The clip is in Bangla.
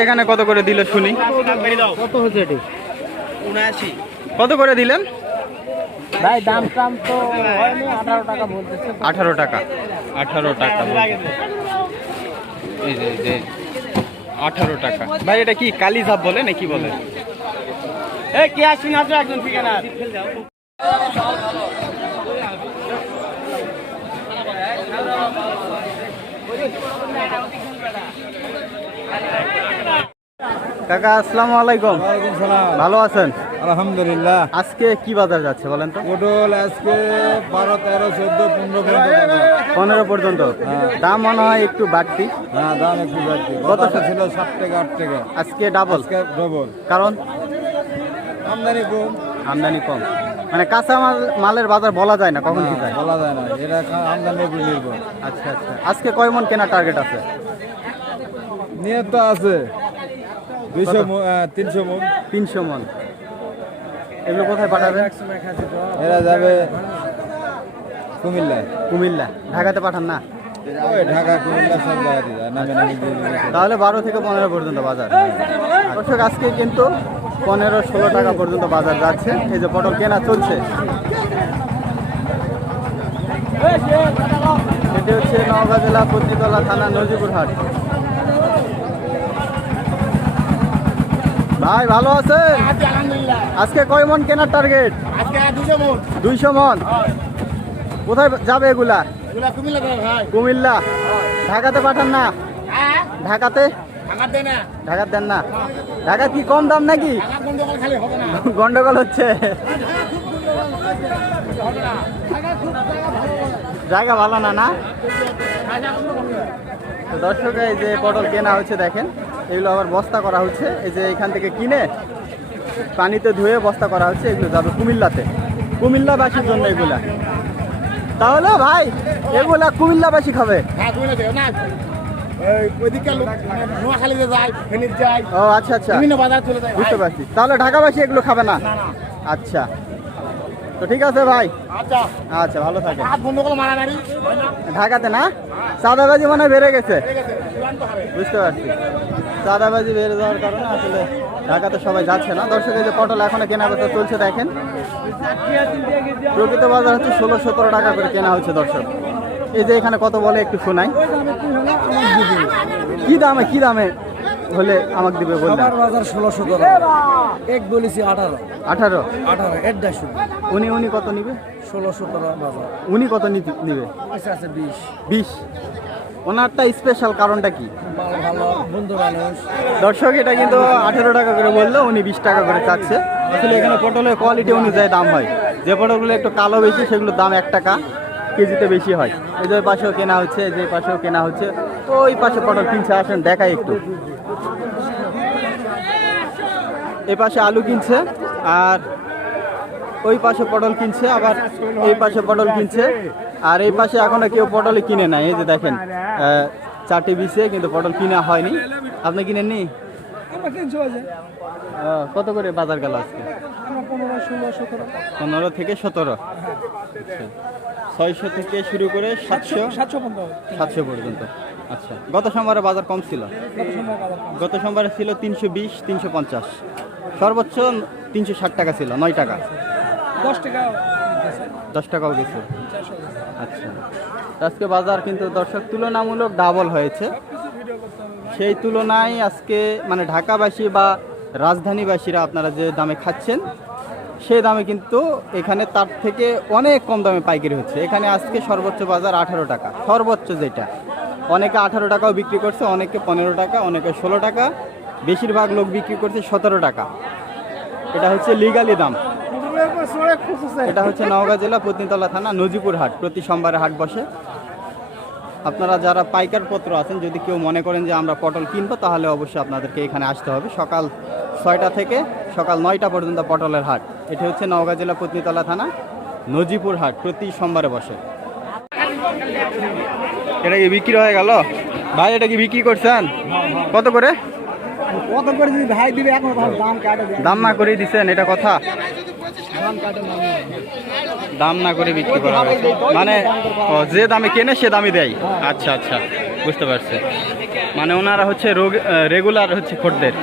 এখানে কত করে দিল শুনি? কত হচ্ছে এটি? উনআশি। কত করে দিলেন? ভাই দাম টাম তো আঠারো টাকা বলতেছে। আঠারো টাকা। আঠারো টাকা এই যে এই যে আঠারো টাকা। ভাই এটা কি কালি ঝাপ বলে নাকি বলে? এ কে আসুন? আসো একজন ঠিকানা। কাকা আসসালামু আলাইকুম। ভালো আছেন? আলহামদুলিল্লাহ। আজকে কি বাজার যাচ্ছে বলেন তো? পটল আজকে বারো তেরো চোদ্দ পনেরো পর্যন্ত। পনেরো পর্যন্ত। দাম মনে হয় একটু বাড়তি। হ্যাঁ দাম একটু বাড়তি। কত ছিল? সাত টাকা আট টাকা। আজকে ডাবল আজকে ডবল কারণ? আমদানি কম। আমদানি কম। মানে কাঁচা মাল মালের বাজার বলা যায় না কখন কি যায়? বলা যায় না। এটা আমদানির উপর নির্ভর। আচ্ছা আচ্ছা। আজকে কয় মন কেনার টার্গেট আছে? নিয়ত তো আছে। দুইশো তিনশো মুখ তিনশো মন। এগুলো কোথায় পাঠাবেন? এরা যাবে কুমিল্লায় কুমিল্লা। ঢাকাতে পাঠান না? ঢাকা কুমিল্লা সব তাহলে বারো থেকে পনেরো পর্যন্ত বাজার। দর্শক আজকে কিন্তু পনেরো ষোলো টাকা পর্যন্ত বাজার যাচ্ছে। এই যে পটল কেনা চলছে। এটি হচ্ছে নওগাঁ জেলা পত্রিতলা থানা নজিপুর হাট ভাই ভালো আছেন? আজকে কয় মন কেনার টার্গেট মন। দুইশো মন? কোথায় যাবে এগুলা? কুমিল্লা ঢাকাতে পাঠান না? হ্যাঁ? ঢাকাতে? ঢাকার দেন না। ঢাকা কি কম দাম নাকি? গন্ডগোল হচ্ছে। জায়গা ভালো না না? দর্শক এই যে পটল কেনা হচ্ছে দেখেন। এগুলো আবার বস্তা করা হচ্ছে। এই যে এখান থেকে কিনে পানিতে ধুয়ে বস্তা করা হচ্ছে এগুলো যাবে কুমিল্লাতে। কুমিল্লাবাসীর জন্য এগুলা। তাহলে ভাই এগুলা কুমিল্লাবাসী খাবে। হ্যাঁ ও আচ্ছা আচ্ছা। বুঝতে পারছি। তাহলে ঢাকাবাসী এগুলো খাবে না। আচ্ছা। তো ঠিক আছে ভাই। আচ্ছা। আচ্ছা ভালো থাকে ঢাকাতে না? চাঁদাবাজি মানে বেড়ে গেছে। বুঝতে পারছি। চাঁদাবাজি বেড়ে যাওয়ার কারণে আসলে ঢাকাতে সবাই যাচ্ছে না। দর্শক এই যে পটল এখনও কেনা বেচা চলছে দেখেন। প্রকৃত বাজার হচ্ছে ষোলো সতেরো টাকা করে কেনা হচ্ছে দর্শক। এই যে এখানে কত বলে একটু শোনাই। কি দামে কি দামে? হলে আমাকে দিবে বলবেন সবার বাজার ষোলো সতেরো এক বলেছি আঠারো। আঠারো? আঠারো এডটা শুধু উনি উনি কত নিবে? ষোলো সতেরো বাজার। উনি কত নিতে- নিবে? আচ্ছা আছে বিশ। বিশ? ওনারটা স্পেশাল কারণটা কি? মাল ভালো বন্ধু মানুষ। দর্শক এটা কিন্তু আঠেরো টাকা করে বলল উনি বিশ টাকা করে চাচ্ছে। আসলে এখানে পটলের কোয়ালিটি অনুযায়ী দাম হয়। যে পটলগুলো একটু কালো বেশি সেগুলোর দাম এক টাকা। কেজিতে বেশি হয়। এই যে পাশেও কেনা হচ্ছে যে পাশেও কেনা হচ্ছে। তো ওই পাশে পটল কিনছে আসেন দেখাই একটু। এই পাশে আলু কিনছে আর ওই পাশে পটল কিনছে আবার এই পাশে পটল কিনছে। আর এই পাশে এখনও কেউ পটলই কিনে নাই এই যে দেখেন চারটে বিছে কিন্তু পটল কিনা হয়নি। আপনি কিনেননি? কত করে বাজার গেল আজকে? পনেরো থেকে সতেরো। ছয়শো থেকে শুরু করে সাতশো সাতশো পর্যন্ত। আচ্ছা গত সোমবারে বাজার কম ছিল? গত সোমবারে ছিল। তিনশো বিশ তিনশো পঞ্চাশ। সর্বোচ্চ তিনশো ষাট টাকা ছিল নয় টাকা। দশ টাকা দশ টাকাও গেছে। আচ্ছা। আজকে বাজার কিন্তু দর্শক তুলনামূলক ডাবল হয়েছে। সেই তুলনায় আজকে মানে ঢাকাবাসী বা রাজধানীবাসীরা আপনারা যে দামে খাচ্ছেন সেই দামে কিন্তু এখানে তার থেকে অনেক কম দামে পাইকারি হচ্ছে। এখানে আজকে সর্বোচ্চ বাজার আঠারো টাকা, সর্বোচ্চ যেটা। অনেকে আঠারো টাকাও বিক্রি করছে, অনেকে পনেরো টাকা, অনেকে ষোলো টাকা। বেশিরভাগ লোক বিক্রি করছে সতেরো টাকা। এটা হচ্ছে লিগালি দাম। এটা হচ্ছে নওগাঁ জেলা, পত্নীতলা থানা, নজিপুর হাট। প্রতি সোমবারে হাট বসে। আপনারা যারা পাইকার পত্র আছেন, যদি কেউ মনে করেন যে আমরা পটল কিনবো, তাহলে অবশ্যই আপনাদেরকে এখানে আসতে হবে। সকাল ছয়টা থেকে সকাল নয়টা পর্যন্ত পটলের হাট। এটি হচ্ছে নওগাঁ জেলা পত্নীতলা থানা, নজিপুর হাট, প্রতি সোমবারে বসে। এটা কি বিক্রি হয়ে গেল? ভাই, এটা কি বিক্রি করছেন? কত করে? কত করে যদি ভাই দিবে এখন দাম কাটে দাম না করে দিছেন এটা কথা? দাম না। করে বিক্রি করা হয়েছে। মানে যে দামে কেনে সে দামে দেয়। আচ্ছা আচ্ছা বুঝতে পারছি। মানে ওনারা হচ্ছে রেগুলার হচ্ছে খদ্দের।